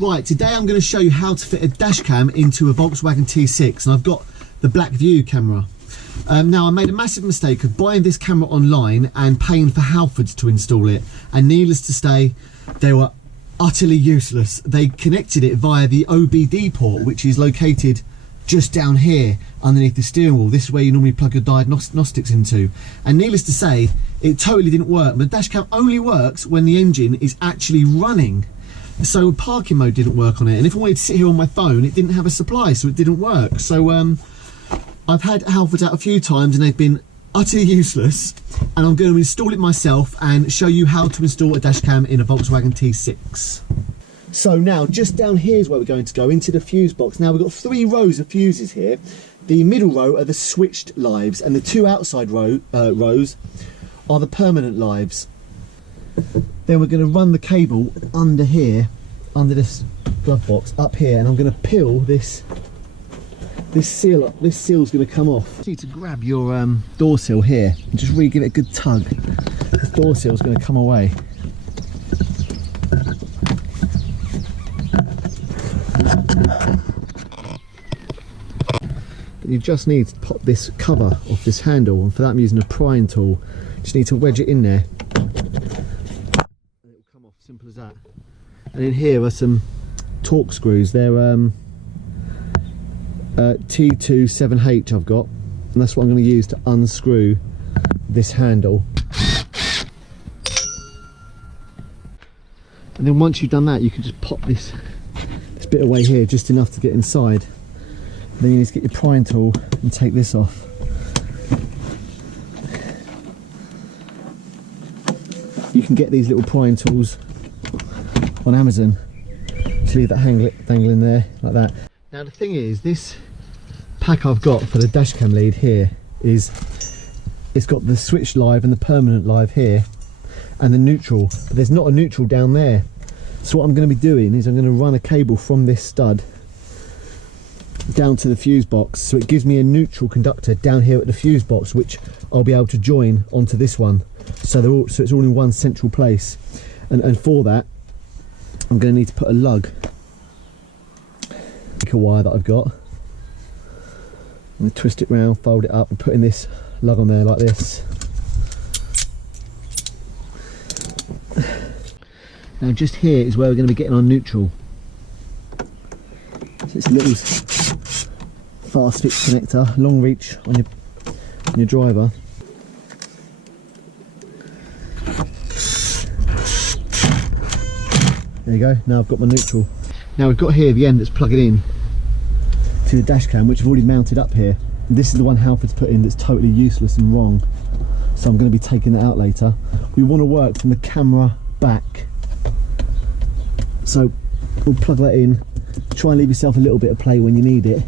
Right, today I'm going to show you how to fit a dash cam into a Volkswagen T6, and I've got the Black View camera. Now, I made a massive mistake of buying this camera online and paying for Halfords to install it, and needless to say, they were utterly useless. They connected it via the OBD port, which is located just down here underneath the steering wheel. This is where you normally plug your diagnostics into, and needless to say, it totally didn't work. The dash cam only works when the engine is actually running. So parking mode didn't work on it, and if I wanted to sit here on my phone, it didn't have a supply, so it didn't work. So I've had Halfords out a few times and they've been utterly useless, and I'm going to install it myself and show you how to install a dash cam in a Volkswagen T6. So now, just down here is where we're going to go, into the fuse box. Now, we've got 3 rows of fuses here. The middle row are the switched lives, and the 2 outside rows are the permanent lives. Then we're going to run the cable under here, under this glove box, up here, and I'm going to peel this seal up. This seal's going to come off. You need to grab your door seal here and just really give it a good tug. This door seal's going to come away. You just need to pop this cover off this handle, and for that I'm using a prying tool. Just need to wedge it in there. It'll come off, simple as that. And in here are some torque screws. They're T27H I've got, and that's what I'm going to use to unscrew this handle. And then once you've done that, you can just pop this bit away here, just enough to get inside. And then you need to get your prying tool and take this off. You can get these little prying tools on Amazon. Just leave that dangling there like that. Now the thing is, this pack I've got for the dash cam lead here it's got the switch live and the permanent live here, and the neutral, but there's not a neutral down there. So what I'm going to be doing is I'm going to run a cable from this stud down to the fuse box, so it gives me a neutral conductor down here at the fuse box, which I'll be able to join onto this one, so it's all in one central place. And for that, I'm going to need to put a lug, a wire that I've got. I'm going to twist it round, fold it up, and put in this lug on there like this. Now just here is where we're going to be getting our neutral. So it's a little fast fix connector, long reach on your driver. There you go, now I've got my neutral. Now we've got here the end that's plugging in to the dash cam, which I've already mounted up here. This is the one Halfords put in that's totally useless and wrong, so I'm going to be taking that out later. We want to work from the camera back, so we'll plug that in. Try and leave yourself a little bit of play when you need it,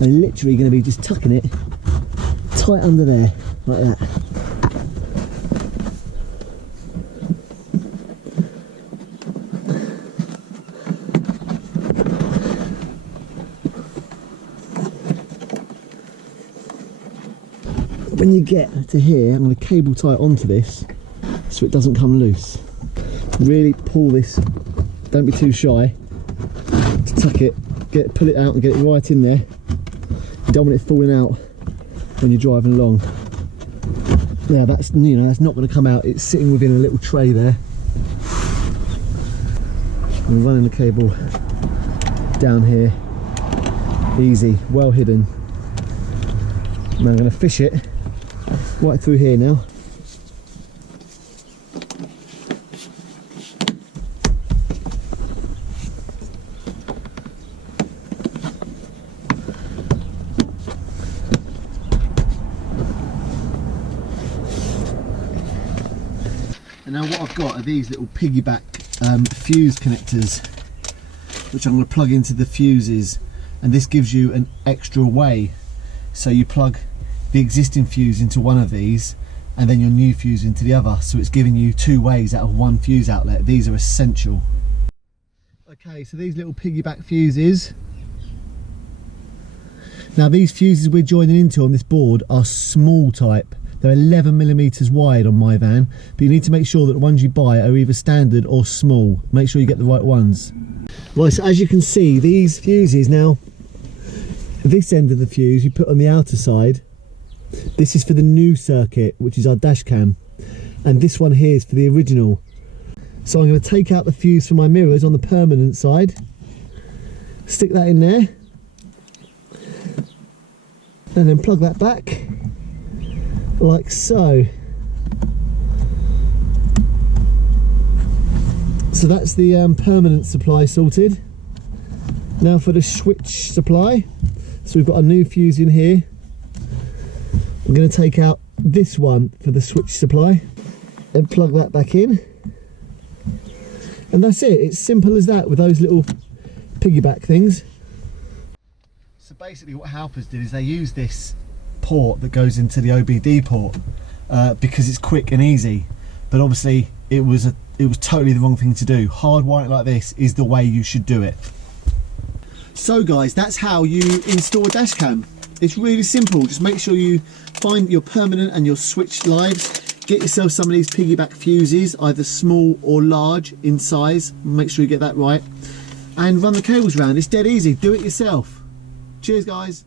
and literally going to be just tucking it tight under there like that. When you get to here, I'm going to cable tie it onto this so it doesn't come loose. Really pull this, don't be too shy to tuck it, pull it out and get it right in there. You don't want it falling out when you're driving along. Yeah, that's not going to come out. It's sitting within a little tray there. I'm running the cable down here, easy, well hidden. Now I'm going to fish it right through here now. And now what I've got are these little piggyback fuse connectors, which I'm going to plug into the fuses, and this gives you an extra way. So you plug the existing fuse into one of these and then your new fuse into the other, so it's giving you 2 ways out of 1 fuse outlet. These are essential. Okay, so these little piggyback fuses. Now these fuses we're joining into on this board are small type. They're 11mm wide on my van, but you need to make sure that the ones you buy are either standard or small. Make sure you get the right ones. Right, so as you can see, these fuses now, this end of the fuse you put on the outer side. This is for the new circuit, which is our dash cam, and this one here is for the original. So I'm going to take out the fuse for my mirrors on the permanent side, stick that in there, and then plug that back like so. So that's the permanent supply sorted. Now for the switch supply, so we've got a new fuse in here. I'm going to take out this one for the switch supply and plug that back in, and that's it. It's simple as that with those little piggyback things. So basically what Halfords did is they used this port that goes into the OBD port because it's quick and easy, but obviously it was totally the wrong thing to do. Hard wiring like this is the way you should do it. So guys, that's how you install a dash cam. It's really simple. Just make sure you find your permanent and your switch lives. Get yourself some of these piggyback fuses, either small or large in size. Make sure you get that right. And run the cables around. It's dead easy. Do it yourself. Cheers guys.